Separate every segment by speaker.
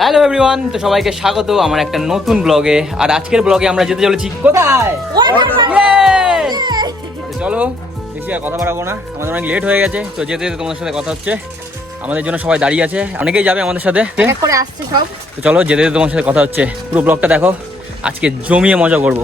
Speaker 1: Hello everyone তো সবাইকে স্বাগত আমার একটা নতুন ব্লগে আর আজকের ব্লগে আমরা যেতে চলেছি কোথায়? বেশি আর কথা বাড়াবো না। আমাদের অনেক লেট হয়ে গেছে তো যেতে যেতে তোমাদের সাথে কথা হচ্ছে। আমাদের জন্য সবাই দাঁড়িয়ে আছে। অনেকেই যাবে আমাদের সাথে। তো চলো যেতে যেতে তোমার সাথে কথা হচ্ছে। পুরো ব্লগটা দেখো। আজকে জমিয়ে মজা করব।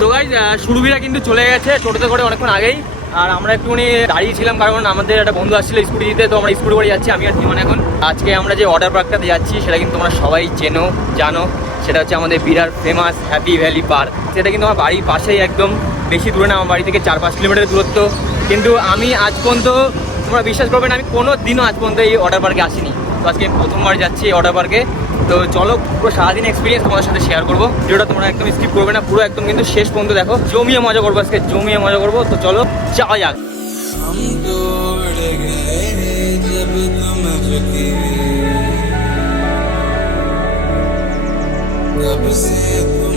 Speaker 1: তো গাই সুরভিরা কিন্তু চলে গেছে টোটোতে করে অনেকক্ষণ আগেই। আর আমরা একটুখানি দাঁড়িয়েছিলাম কারণ আমাদের একটা বন্ধু আসছিল স্কুটি দিতে তো আমরা স্কুটি করে যাচ্ছি আমি আর জীবন এখন। আজকে আমরা যে ওয়াটার পার্কটাতে যাচ্ছি সেটা কিন্তু তোমরা সবাই চেনো জানো। সেটা হচ্ছে আমাদের বিরাট ফেমাস হ্যাপি ভ্যালি পার্ক সেটা কিন্তু আমার বাড়ির পাশেই একদম বেশি দূরে না আমার বাড়ি থেকে চার পাঁচ কিলোমিটার দূরত্ব। কিন্তু আমি আজ পর্যন্ত তোমরা বিশ্বাস করবে না আমি কোনো দিনও আজ পর্যন্ত এই ওয়াটার পার্কে আসিনি তো আজকে আমি প্রথমবার যাচ্ছি এই ওয়াটার পার্কে তো চলো পুরো সারাদিন এক্সপিরিয়েন্স তোমাদের সাথে শেয়ার করবো ভিডিওটা তোমরা একদম স্কিপ করবে না পুরো একদম কিন্তু শেষ পর্যন্ত দেখো জমিয়ে মজা করবো আজকে জমিয়ে মজা করবো তো চলো যাওয়া যাক
Speaker 2: हम दौड़ गए जब तुम झुकी कब से तुम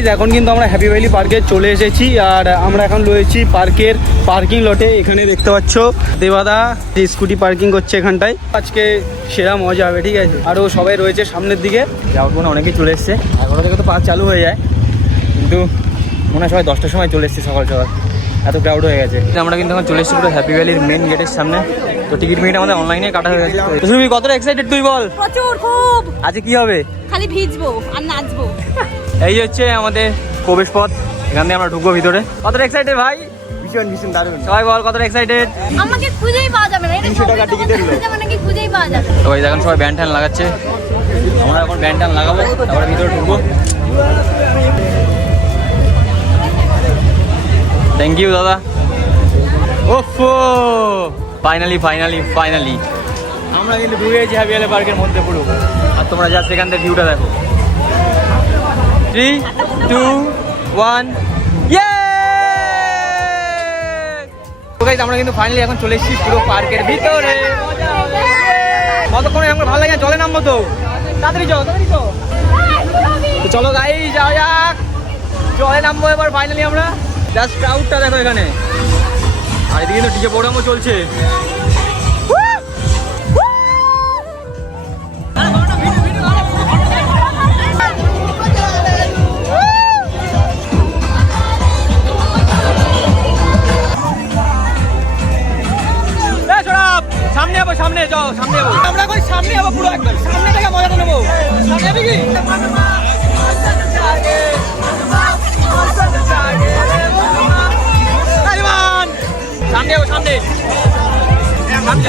Speaker 3: গাইজ এখন কিন্তু আমরা হ্যাপি ভ্যালি পার্কে চলে এসেছি আর আমরা এখন রয়েছি পার্কের পার্কিং লটে এখানে দেখতে পাচ্ছ দেবাদা যে স্কুটি পার্কিং করছে এখানটায়। আজকে সেরা মজা হবে ঠিক আছে? আরও সবাই রয়েছে সামনের দিকে।
Speaker 1: যাওয়ার কোনো অনেকেই চলে এসছে। এগারো থেকে তো পার্ক চালু হয়ে যায়। কিন্তু মনে হয় সবাই দশটার সময় চলে এসছে সকাল সকাল। এত ক্রাউড হয়ে গেছে। আমরা কিন্তু এখন চলে এসেছি পুরো হ্যাপি ভ্যালির মেন গেটের সামনে। তো টিকিট মিট আমাদের অনলাইনে কাটা হয়ে গেছে। তো সুরভি কতটা এক্সাইটেড তুই বল?
Speaker 4: প্রচুর খুব।
Speaker 1: আজকে কি হবে?
Speaker 4: খালি ভিজবো আর নাচবো।
Speaker 1: এই হচ্ছে আমাদের প্রবেশ পথ এখান থেকে আমরা ঢুকবো ভিতরে। কতটা এক্সাইটেড ভাই?
Speaker 3: ভীষণ ভীষণ দারুণ।
Speaker 1: সবাই বল কতটা এক্সাইটেড
Speaker 4: আমাকে খুঁজেই পাওয়া যাবে না।
Speaker 3: 300 টাকা টিকিটের লোক।
Speaker 4: মানে খুঁজেই পাওয়া যাবে।
Speaker 1: তো এই দেখুন সবাই ব্যান্ড ট্যান লাগাচ্ছে। আমরা এখন ব্যান্ড ট্যান লাগাবো তারপরে ভিতরে ঢুকবো। থ্যাংক ইউ দাদা। ওফো! ফাইনালি ফাইনালি ফাইনালি আমরা কিন্তু ঢুকে গেছি পার্কের মধ্যে পুরো। আর তোমরা যা সেখান থেকে ভিউটা দেখো। থ্রি টু ওয়ান আমরা কিন্তু ফাইনালি এখন চলে এসেছি পুরো পার্কের ভিতরে। কতক্ষণে আমরা ভালো লাগে জলে নামবো তো। তাড়াতাড়ি চলো তাড়াতাড়ি চলো তো চলো গাই যাও যাক। জলে নামবো এবার ফাইনালি আমরা। জাস্ট ক্রাউডটা দেখো এখানে। আর এদিকে কিন্তু ডিজে প্রোগ্রামও চলছে। সামনে যাও, সামনে আমরা কই সামনে যাব পুরো একদম। সামনে থেকে মজা নেব। সামনে যাবে কি! সামনে যাব, সামনে। সামনে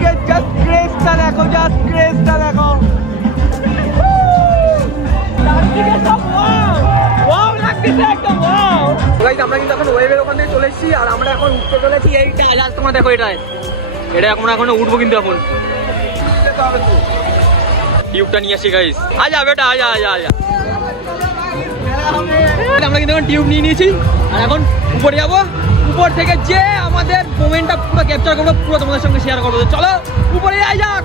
Speaker 1: চারিদিকে জাস্ট ক্রেজটা দেখো জাস্ট ক্রেজটা দেখো আমরা কিন্তু এখন ওয়েবের আর আমরা এখন উঠতে চলেছি এইটা দেখো এটা আমরা এখন উঠবো কিন্তু এখন। টিউবটা নিয়ে আসি গাইস আজা আজা আমরা কিন্তু এখন টিউব নিয়ে নিয়েছি। আর এখন উপরে যাব। উপর থেকে যে আমাদের মোমেন্টটা পুরো ক্যাপচার করব, পুরো তোমাদের সঙ্গে শেয়ার করব। চলো, উপরে যাই যাক।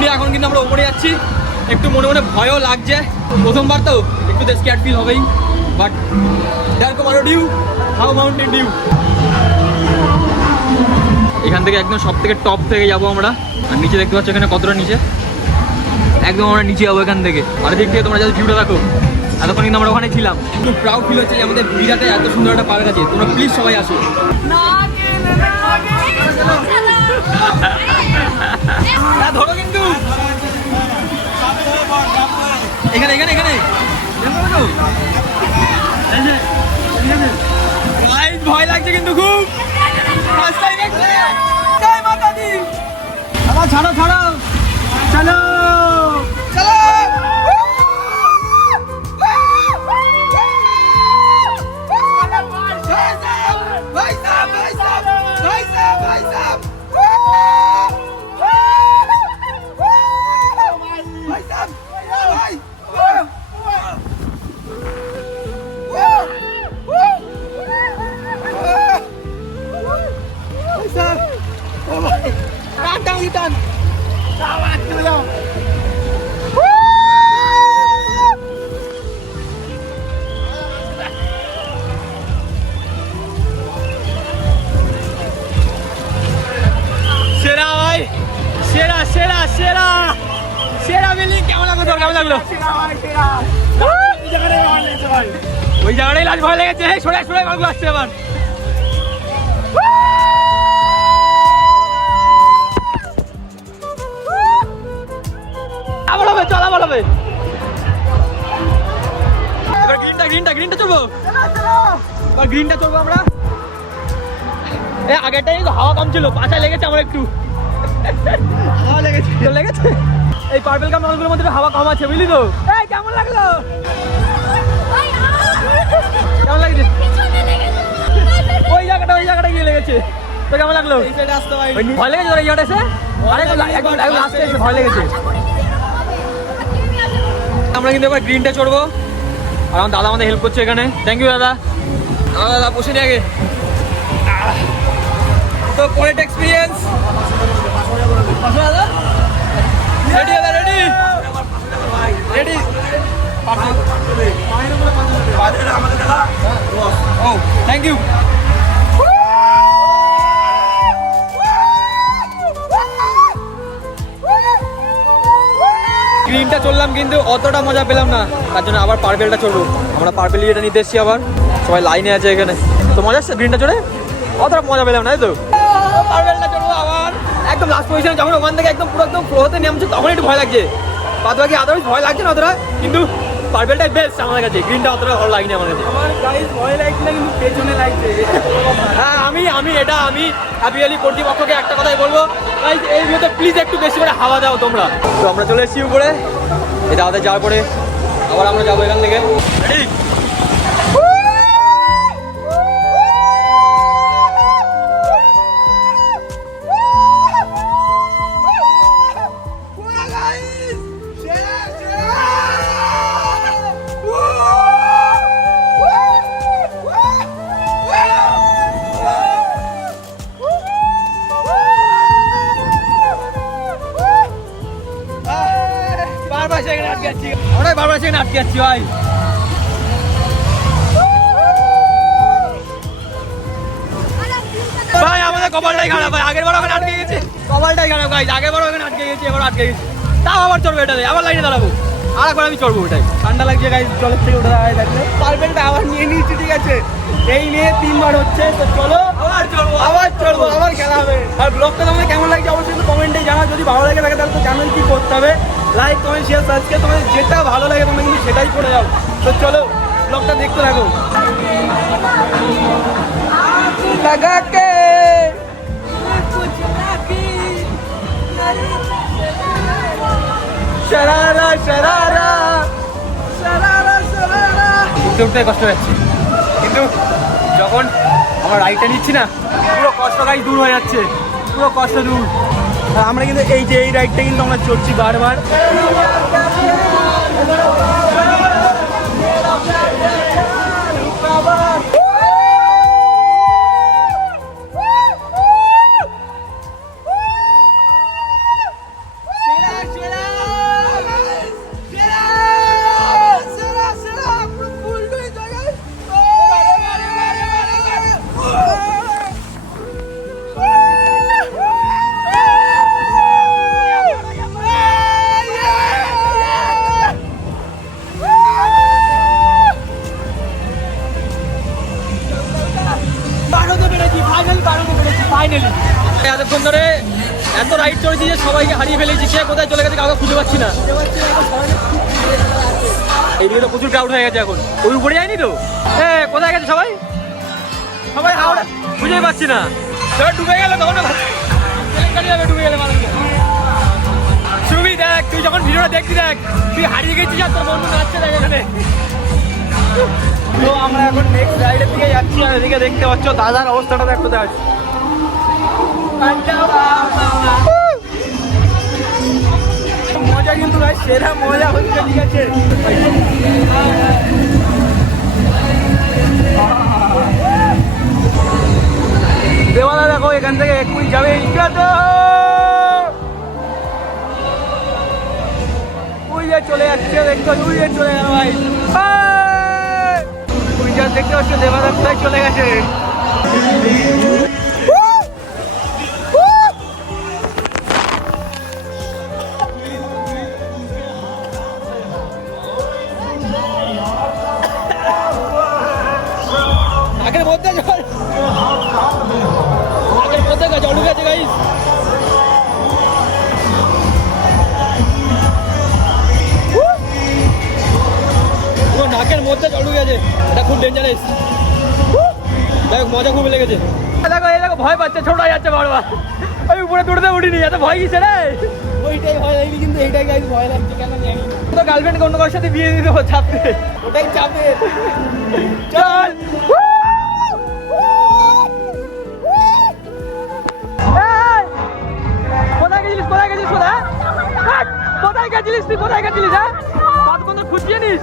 Speaker 1: নিয়ে এখন কিন্তু আমরা উপরে যাচ্ছি। একটু মনে মনে ভয়ও লাগছে। প্রথমবার তো, একটু স্ক্যাট ফিল হবেই। বাট দেখো মারো ডিউ হাউ মাউন্টেন ডিউ এখান থেকে একদম সব থেকে টপ থেকে যাব আমরা। আর নিচে দেখতে পাচ্ছ এখানে কতটা নিচে? একদম আমরা নিচে যাব এখান থেকে। আর দিক থেকে তোমরা যাতে ভিউটা দেখো। এতক্ষণ কিন্তু আমরা ওখানে ছিলাম। খুব প্রাউড ফিল হচ্ছে আমাদের বিরাটে এত সুন্দর একটা পার্ক আছে। তোমরা প্লিজ সবাই আসো। হ্যাঁ, ধরো কিন্তু। এখানে এখানে এখানে। ভয় লাগছে কিন্তু খুব। ছাড়ো ছাড়ো। চলো। কেমন লাগল? ওই জায়গাটাই লাজ ভয় লেগেছে। সরে সরে গল্প আসছে এবার আবার হবে চল আবার হবে। এবার গ্রিনটা গ্রিনটা গ্রিনটা চলবো এবার গ্রিনটা চলবো আমরা। এ আগেরটাই তো হাওয়া কম ছিল পাছায় লেগেছে আমার একটু। হাওয়া লেগেছে। লেগেছে? এই পার্পেল কাম নলগুলোর মধ্যে হাওয়া কম আছে বুঝলি তো? এই কেমন লাগল? কেমন লাগছে? ওই জায়গাটা ওই জায়গাটা গিয়ে লেগেছে। তো কেমন লাগল? ভয় লেগেছে তোর এই জায়গাটা এসে? আরে একদম একদম একদম লাস্টে এসে ভয় লেগেছে। আমরা কিন্তু এবার গ্রিনটা চড়বো। আর আমার দাদা আমাদের হেল্প করছে এখানে। থ্যাংক ইউ দাদা। আমার দাদা বসে নি আগে। তো পরের এক্সপিরিয়েন্স দাদা। ও থ্যাংক ইউ গ্রিনটা চললাম কিন্তু অতটা মজা পেলাম না। তার জন্য আবার পার্পেলটা চলবো। আমরা পার্পেল ইয়েটা নিতে এসেছি আবার। সবাই লাইনে আছে এখানে। তো মজা আসছে গ্রিনটা চড়ে? অতটা মজা পেলাম না তো? পার্পেলটা চলবো আবার একদম লাস্ট পজিশনে যখন ওখান থেকে একদম পুরো একদম ফ্লোতে নেমছে তখন একটু ভয় লাগছে। বাদ বাকি আদারওয়াইজ ভয় লাগছে না অতটা কিন্তু পার্পেলটাই বেস্ট আমার কাছে গ্রিনটা অতটা ভালো লাগেনি আমার কাছে। আমার গাইজ ভয় লাগছে না কিন্তু পেছনে লাগছে। হ্যাঁ আমি আমি এটা আমি হ্যাপি ভ্যালি কর্তৃপক্ষকে একটা কথাই বলব। গাইজ এই ভিডিওতে প্লিজ একটু বেশি করে হাওয়া দাও তোমরা। তো আমরা চলে এসেছি উপরে এটা আমাদের যাওয়ার পরে। আবার আমরা যাব এখান থেকে। Ready? আমরা সেখানে আটকে যাচ্ছি ভাই। ভাই, আমাদের কপালটাই খারাপ, ভাই। আগের ওখানে আটকে গেছে। কপালটাই খারাপ ভাই আগের বার আটকে গেছে, এবার আটকে গেছে। তাও আবার চড়বো এটাতে আবার লাইনে দাঁড়াবো। আর আমি চড়বো ওটাই। ঠান্ডা লাগছে গাইজ জলের থেকে উঠে দাঁড়ায় আবার নিয়ে নিয়েছি, ঠিক আছে। এই নিয়ে তিনবার হচ্ছে, তো চলো। আবার চলবো
Speaker 3: আবার চলবো আবার খেলা হবে। আর ব্লগটা তোমাদের কেমন লাগছে, অবশ্যই কমেন্টে জানা যদি ভালো লাগে থাকে তাহলে তো জানোই কি করতে হবে। লাইক কমেন্ট শেয়ার সাবস্ক্রাইব তোমাদের যেটা ভালো লাগে তোমরা কিন্তু সেটাই করে যাও। তো চলো ব্লগটা দেখতে থাকো। লাগা কে শরারা শরারা। শরারা শরারা।
Speaker 1: উঠতে কষ্ট যাচ্ছে কিন্তু যখন আমরা রাইডটা নিচ্ছি না পুরো কষ্ট গাই দূর হয়ে যাচ্ছে। পুরো কষ্ট দূর।
Speaker 3: আমরা কিন্তু এই যে এই রাইডটা কিন্তু আমরা চড়ছি বারবার।
Speaker 1: তো হয়ে গেছে এখন। ওই উপরে যায়নি তো? এ কোথায় গেছে সবাই? সবাই হাওড়া খুঁজেই পাচ্ছি না। যখন ডুবে গেল তখন। ডুবে গেলে সুবি দেখ তুই যখন ভিডিওটা দেখবি দেখ তুই হারিয়ে গেছিস আর তোর বন্ধু নাচছে দেখ এখানে।
Speaker 3: তো আমরা এখন নেক্সট রাইডের দিকে যাচ্ছি আর এদিকে দেখতে পাচ্ছ দাদার অবস্থাটা দেখো দেখ কিন্তু ভাই, সেরা মজা হচ্ছে ঠিক আছে দেওয়ালা দেখো এখান থেকে এক্ষুনি যাবে। যে চলে যাচ্ছে, দেখতে যে চলে গেল ভাই। এই! দেখতে পাচ্ছ দেবাদা চলে গেছে।
Speaker 1: জল ঢুকে গেছে এটা খুব ডেঞ্জারাস দেখ মজা খুব লেগেছে। দেখো এই দেখো ভয় পাচ্ছে ছোট যাচ্ছে বারবার। ওই উপরে দৌড়তে উঠিনি এত ভয় কিসে রে
Speaker 3: ওইটাই ভয় লাগবে কিন্তু এইটাই গাইজ ভয় লাগছে কেন জানি।
Speaker 1: তো গার্লফ্রেন্ড অন্য কারোর সাথে বিয়ে দেবো
Speaker 3: ওটাই চাপে।
Speaker 1: চল! কোথায় গেছিলিস কোথায় গেছিলিস কোথায়! কোথায় গেছিলিস তুই কোথায় গেছিলিস হ্যাঁ? কত কোন খুঁজিয়ে নিস?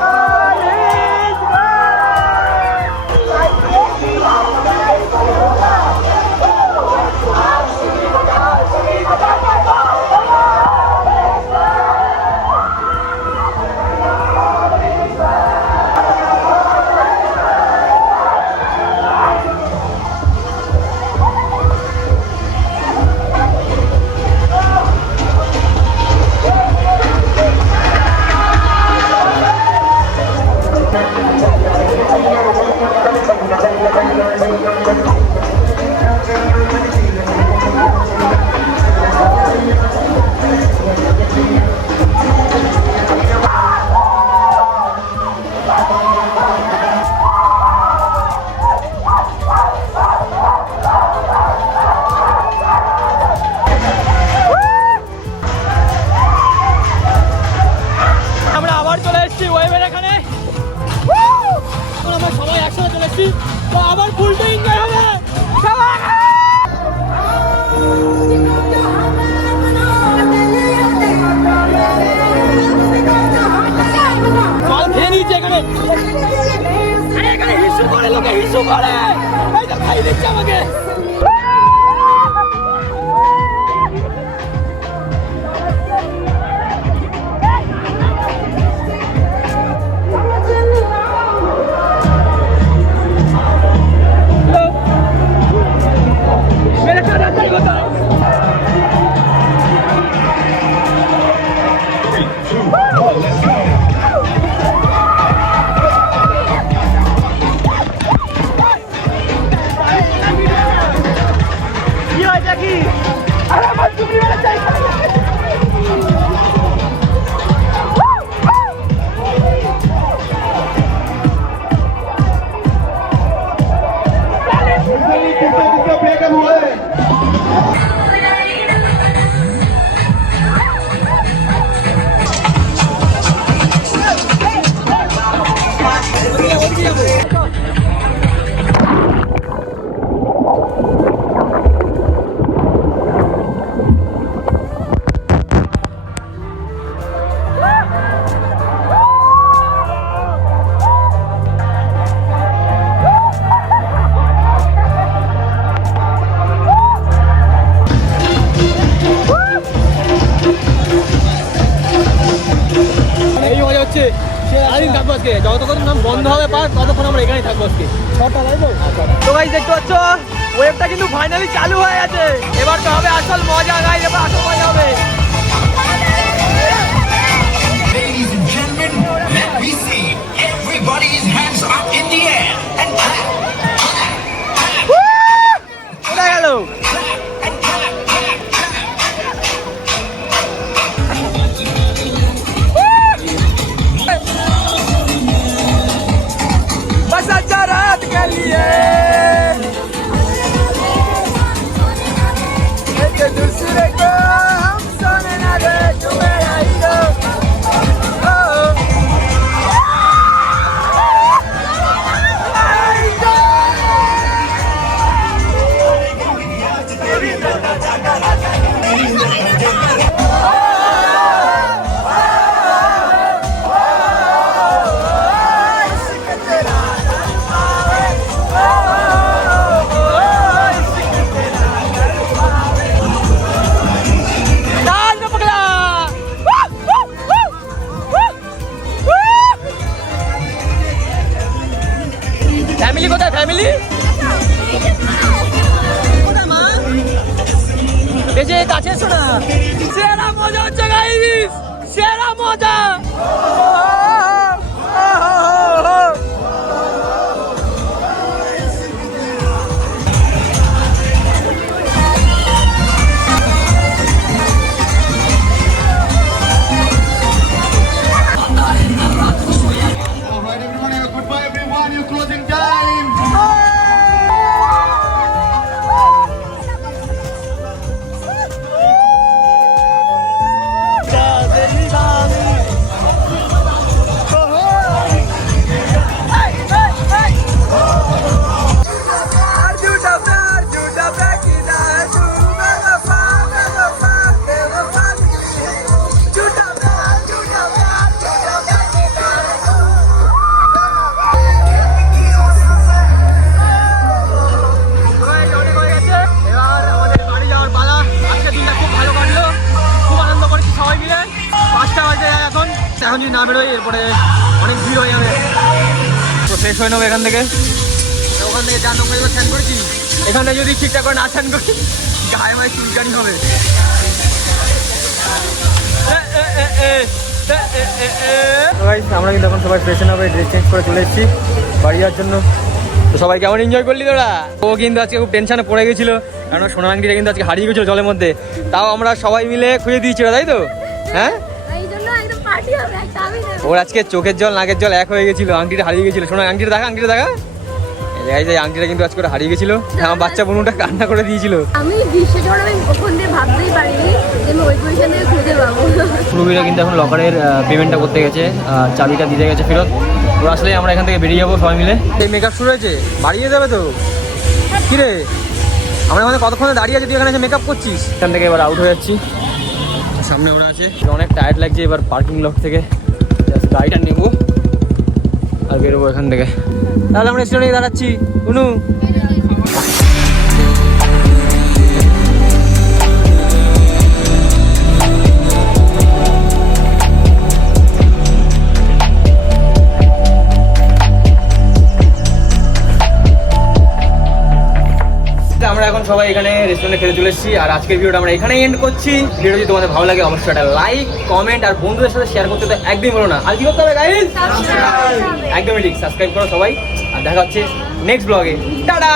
Speaker 1: হচ্ছে সারাদিন থাকব আজকে। যতক্ষণ নাম বন্ধ হবে পার ততক্ষণ আমরা এখানেই থাকব আজকে।
Speaker 3: ছটা তাই তো?
Speaker 1: তো দেখতে পাচ্ছ? ওয়েবটা কিন্তু ফাইনালি চালু হয়ে গেছে। এবার তো হবে আসল মজা এবার আসল মজা হবে।
Speaker 5: Everybody's hands up in the air. And clap,
Speaker 1: Yeah! এই যে কাছে এসো না সেরা মজা হচ্ছে গাইস সেরা মজা। আমরা কিন্তু এখন সবাই ফ্রেশন হবে ড্রেস চেঞ্জ করে চলে এসেছি বাড়ি যাওয়ার জন্য। তো সবাই কেমন এনজয় করলি তোরা? ও কিন্তু আজকে খুব টেনশনে পড়ে গেছিল। কারণ সোনা আংটিটা কিন্তু আজকে হারিয়ে গেছিল জলের মধ্যে। তাও আমরা সবাই মিলে খুঁজে দিয়েছি তাই তো? হ্যাঁ। ওর আজকে চোখের জল নাকের জল এক হয়ে গেছিল আংটিটা হারিয়ে গেছিল। সোনা আংটিটা দেখা আংটিটা দেখা। এই যে আংটিটা কিন্তু আজকে হারিয়ে গেছিল। আমার বাচ্চা বোনুটা কান্না করে দিয়েছিল।
Speaker 4: আমি বিশ্বজোড় আমি ওখান দিয়ে ভাবতেই পারিনি যে আমি ওই পজিশন খুঁজে পাবো।
Speaker 1: পুরোবিরা কিন্তু এখন লকারের পেমেন্টটা করতে গেছে চাবিটা দিতে গেছে ফেরত। ওরা আসলে আমরা এখান থেকে বেরিয়ে যাব সবাই মিলে। এই মেকআপ শুরু হয়েছে বাড়িয়ে যাবে তো? কিরে? আমরা মানে কতক্ষণে দাঁড়িয়ে আছি? তুই এখানে এসে মেকআপ করছিস? এখান থেকে এবার আউট হয়ে যাচ্ছি। সামনে ওরা আছে। অনেক টায়ার্ড লাগছে এবার পার্কিং লট থেকে। গাড়িটা নেব। আর বেরোবো এখান থেকে। তাহলে আমরা স্টেশনে দাঁড়াচ্ছি। অনু। সবাই এখানে রেস্টুরেন্টে খেতে চলে এসেছি। আর আজকের ভিডিওটা আমরা এখানেই এন্ড করছি। ভিডিও যদি তোমাদের ভালো লাগে অবশ্যই একটা লাইক কমেন্ট আর বন্ধুদের সাথে শেয়ার করতে তো একদমই বলো না। আর কি করতে হবে গাইজ একদমই ঠিক সাবস্ক্রাইব করো সবাই। আর দেখা হচ্ছে নেক্সট ব্লগে টাটা